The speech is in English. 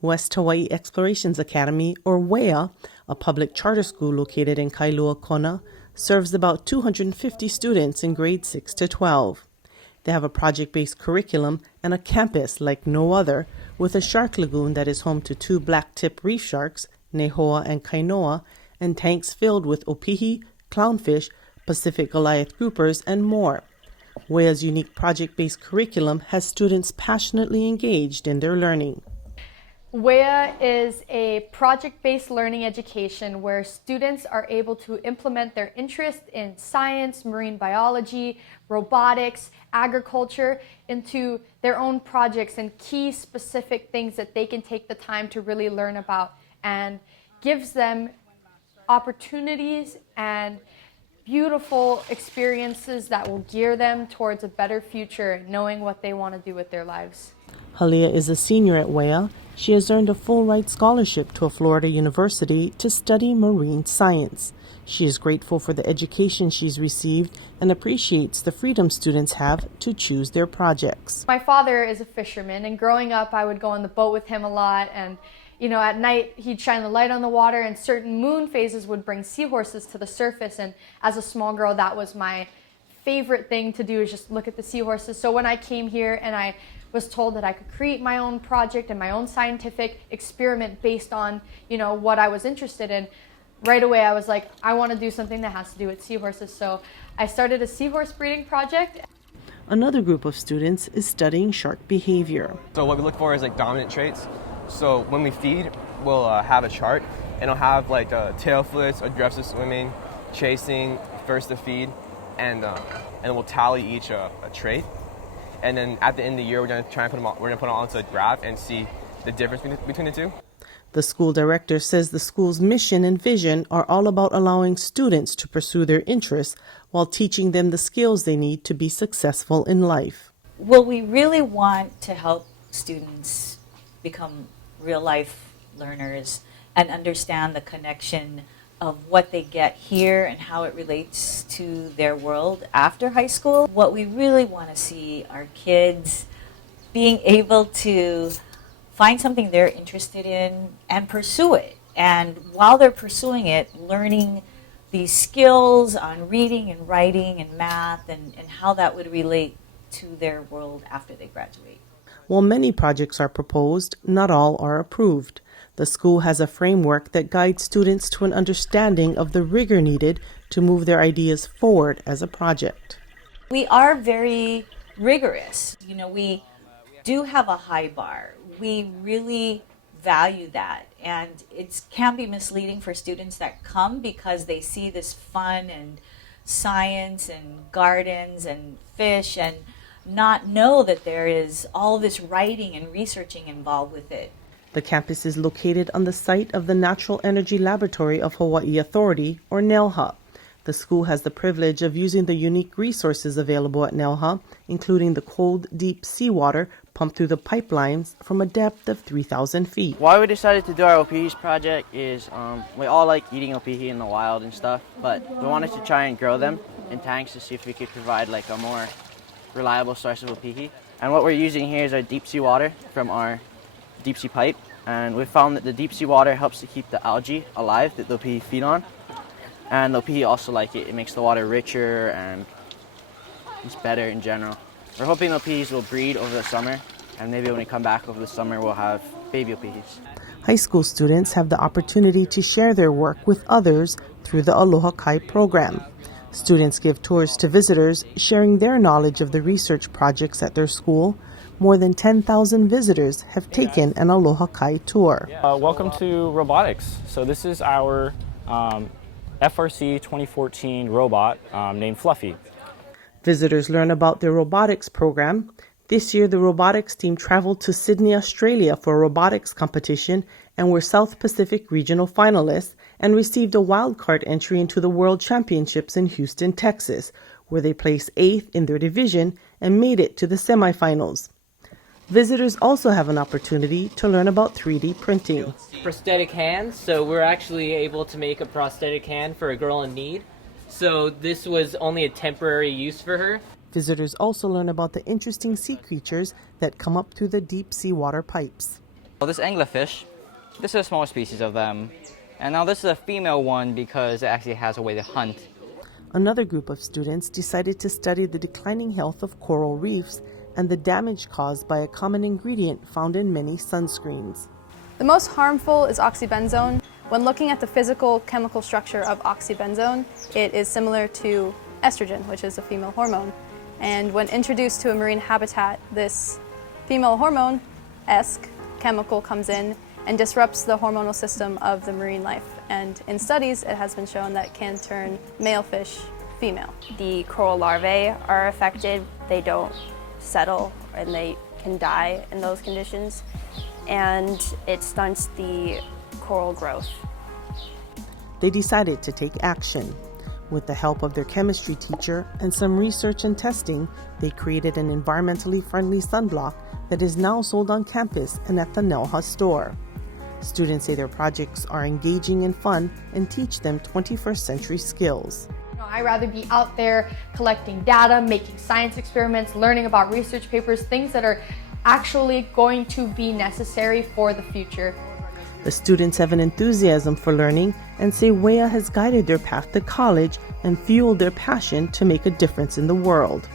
West Hawaii Explorations Academy, or WHEA, a public charter school located in Kailua, Kona, serves about 250 students in grades 6 to 12. They have a project-based curriculum and a campus like no other, with a shark lagoon that is home to 2 black-tip reef sharks, Nehoa and Kainoa, and tanks filled with opihi, clownfish, Pacific Goliath groupers, and more. WHEA's unique project-based curriculum has students passionately engaged in their learning. WHEA is a project-based learning education where students are able to implement their interest in science, marine biology, robotics, agriculture into their own projects and key specific things that they can take the time to really learn about, and gives them opportunities and beautiful experiences that will gear them towards a better future, knowing what they want to do with their lives. Halia is a senior at WHEA. She has earned a full-ride scholarship to a Florida university to study marine science. She is grateful for the education she's received and appreciates the freedom students have to choose their projects. My father is a fisherman, and growing up I would go on the boat with him a lot, and at night he'd shine the light on the water, and certain moon phases would bring seahorses to the surface, and as a small girl that was my favorite thing to do, is just look at the seahorses. So when I came here and I was told that I could create my own project and my own scientific experiment based on, what I was interested in, right away I was like, I want to do something that has to do with seahorses. So I started a seahorse breeding project. Another group of students is studying shark behavior. So what we look for is dominant traits. So when we feed, we'll have a chart, and it'll have tail flips, aggressive swimming, chasing, first to feed, and we'll tally each a trait. And then at the end of the year, we're going to put them all onto a graph and see the difference between the two. The school director says the school's mission and vision are all about allowing students to pursue their interests while teaching them the skills they need to be successful in life. Well, we really want to help students become real-life learners and understand the connection of what they get here and how it relates to their world after high school. What we really want to see are kids being able to find something they're interested in and pursue it. And while they're pursuing it, learning these skills on reading and writing and math and how that would relate to their world after they graduate. While many projects are proposed, not all are approved. The school has a framework that guides students to an understanding of the rigor needed to move their ideas forward as a project. We are very rigorous. We do have a high bar. We really value that, and it can be misleading for students that come because they see this fun and science and gardens and fish and not know that there is all this writing and researching involved with it. The campus is located on the site of the Natural Energy Laboratory of Hawaii Authority, or NELHA. The school has the privilege of using the unique resources available at NELHA, including the cold, deep seawater pumped through the pipelines from a depth of 3,000 feet. Why we decided to do our opihis project is we all like eating opihi in the wild and stuff, but we wanted to try and grow them in tanks to see if we could provide a more reliable source of opihi. And what we're using here is our deep sea water from our deep sea pipe, and we found that the deep sea water helps to keep the algae alive that the opihi feed on, and the opihi also like it. It makes the water richer and it's better in general. We're hoping the opihis will breed over the summer, and maybe when we come back over the summer we'll have baby opihis. High school students have the opportunity to share their work with others through the Aloha Kai program. Students give tours to visitors, sharing their knowledge of the research projects at their school. More than 10,000 visitors have taken an Aloha Kai tour. Welcome to robotics. So this is our FRC 2014 robot named Fluffy. Visitors learn about their robotics program. This year, the robotics team traveled to Sydney, Australia for a robotics competition and were South Pacific regional finalists and received a wildcard entry into the World Championships in Houston, Texas, where they placed 8th in their division and made it to the semifinals. Visitors also have an opportunity to learn about 3D printing. Prosthetic hands, so we're actually able to make a prosthetic hand for a girl in need. So this was only a temporary use for her. Visitors also learn about the interesting sea creatures that come up through the deep sea water pipes. Well, this anglerfish, this is a small species of them. And now this is a female one because it actually has a way to hunt. Another group of students decided to study the declining health of coral reefs and the damage caused by a common ingredient found in many sunscreens. The most harmful is oxybenzone. When looking at the physical chemical structure of oxybenzone, it is similar to estrogen, which is a female hormone. And when introduced to a marine habitat, this female hormone-esque chemical comes in and disrupts the hormonal system of the marine life. And in studies, it has been shown that it can turn male fish female. The coral larvae are affected. They don't settle and they can die in those conditions. And it stunts the coral growth. They decided to take action. With the help of their chemistry teacher and some research and testing, they created an environmentally friendly sunblock that is now sold on campus and at the Nelha store. Students say their projects are engaging and fun and teach them 21st century skills. I'd rather be out there collecting data, making science experiments, learning about research papers, things that are actually going to be necessary for the future. The students have an enthusiasm for learning and say WHEA has guided their path to college and fueled their passion to make a difference in the world.